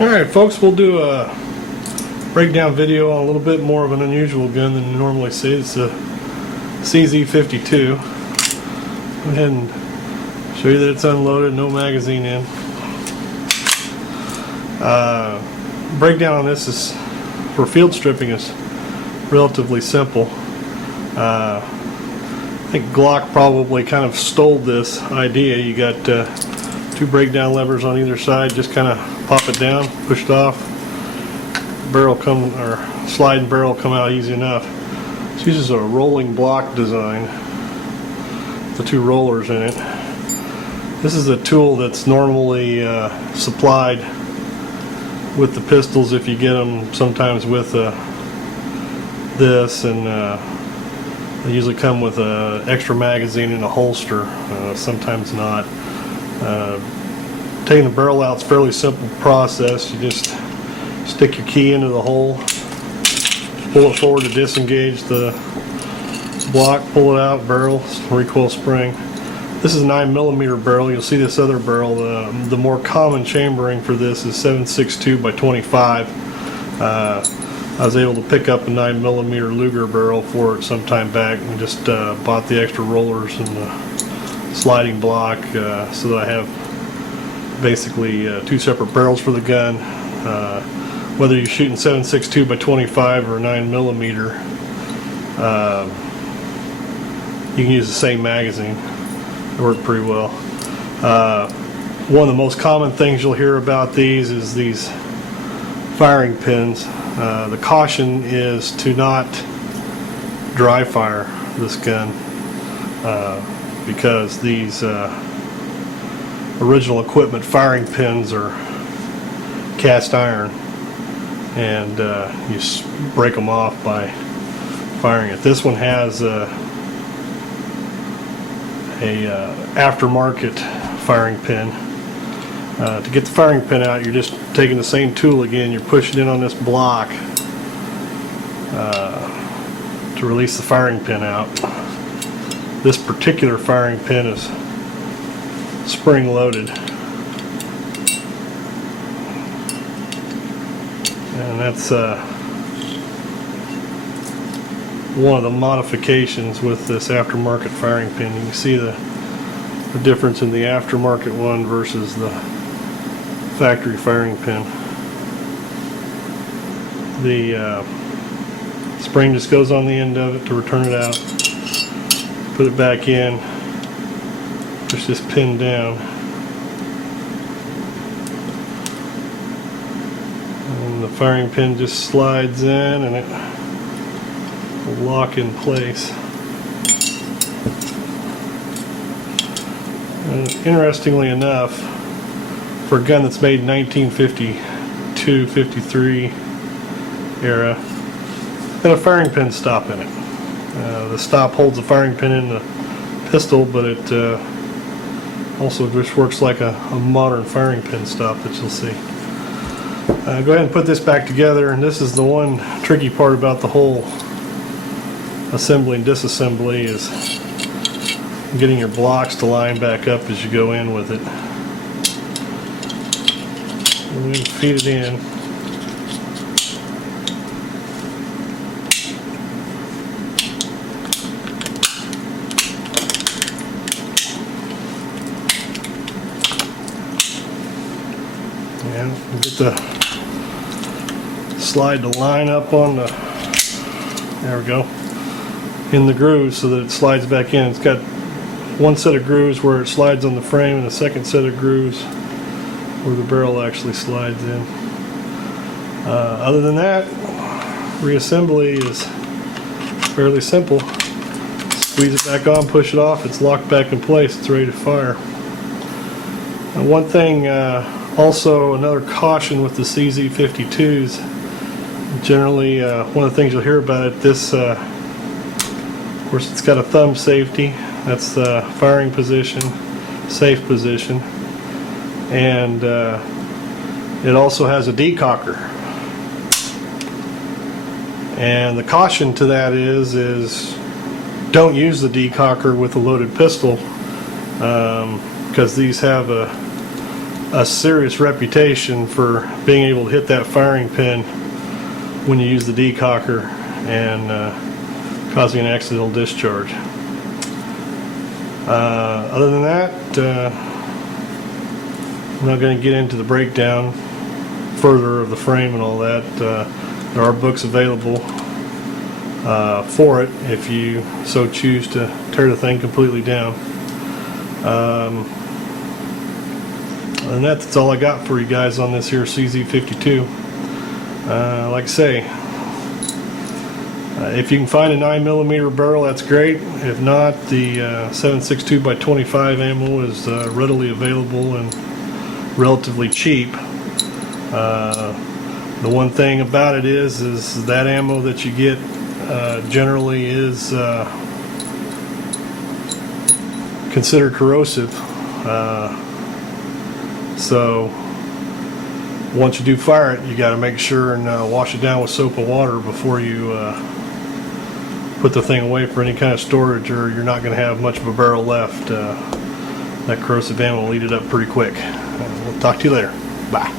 Alright folks, we'll do a breakdown video on a little bit more of an unusual gun than you normally see. It's a CZ-52. Go ahead and show you that it's unloaded, no magazine in. Breakdown on this is, for field stripping, is relatively simple. I think Glock probably kind of stole this idea. You got two breakdown levers on either side, just kind of pop it down, push it off, barrel come, or sliding barrel come out easy enough. This uses a rolling block design, the two rollers in it. This is a tool that's normally supplied with the pistols if you get them, sometimes with this, and they usually come with an extra magazine and a holster, sometimes not. Taking the barrel out is a fairly simple process. You just stick your key into the hole, pull it forward to disengage the block, pull it out, barrel, recoil spring. This is a 9mm barrel. You'll see this other barrel, the more common chambering for this is 7.62 by 25. I was able to pick up a 9mm Luger barrel for it some time back and just bought the extra rollers and the sliding block so that I have basically two separate barrels for the gun. Whether you're shooting 7.62 by 25 or 9mm, you can use the same magazine. They work pretty well. One of the most common things you'll hear about these is these firing pins. The caution is to not dry fire this gun because these original equipment firing pins are cast iron, and you break them off by firing it. This one has a aftermarket firing pin. To get the firing pin out, you're just taking the same tool again. You're pushing in on this block to release the firing pin out. This particular firing pin is spring loaded, and that's one of the modifications with this aftermarket firing pin. You can see the difference in the aftermarket one versus the factory firing pin. The spring just goes on the end of it to return it out. Put it back in, push this pin down, and the firing pin just slides in and it will lock in place. And interestingly enough, for a gun that's made in 1952-53 era, got a firing pin stop in it. The stop holds the firing pin in the pistol, but it also just works like a modern firing pin stop that you'll see. Go ahead and put this back together, and this is the one tricky part about the whole assembly and disassembly, is getting your blocks to line back up as you go in with it. We're going to feed it in. And get the slide to line up on the, there we go, in the grooves so that it slides back in. It's got one set of grooves where it slides on the frame and a second set of grooves where the barrel actually slides in. Other than that, reassembly is fairly simple. Squeeze it back on, push it off, it's locked back in place, it's ready to fire. And one thing, also another caution with the CZ-52s, generally one of the things you'll hear about it, this, of course it's got a thumb safety, that's the firing position, safe position, and it also has a decocker. And the caution to that is don't use the decocker with a loaded pistol, because these have a a serious reputation for being able to hit that firing pin when you use the decocker and causing an accidental discharge. Other than that, I'm not going to get into the breakdown further of the frame and all that. There are books available for it if you so choose to tear the thing completely down. And that's all I got for you guys on this here CZ-52. Like I say, if you can find a 9mm barrel, that's great. If not, the 7.62 by 25 ammo is readily available and relatively cheap. The one thing about it is that ammo that you get generally is considered corrosive. So once you do fire it, you got to make sure and wash it down with soap and water before you put the thing away for any kind of storage, or you're not going to have much of a barrel left. That corrosive ammo will eat it up pretty quick. We'll talk to you later. Bye.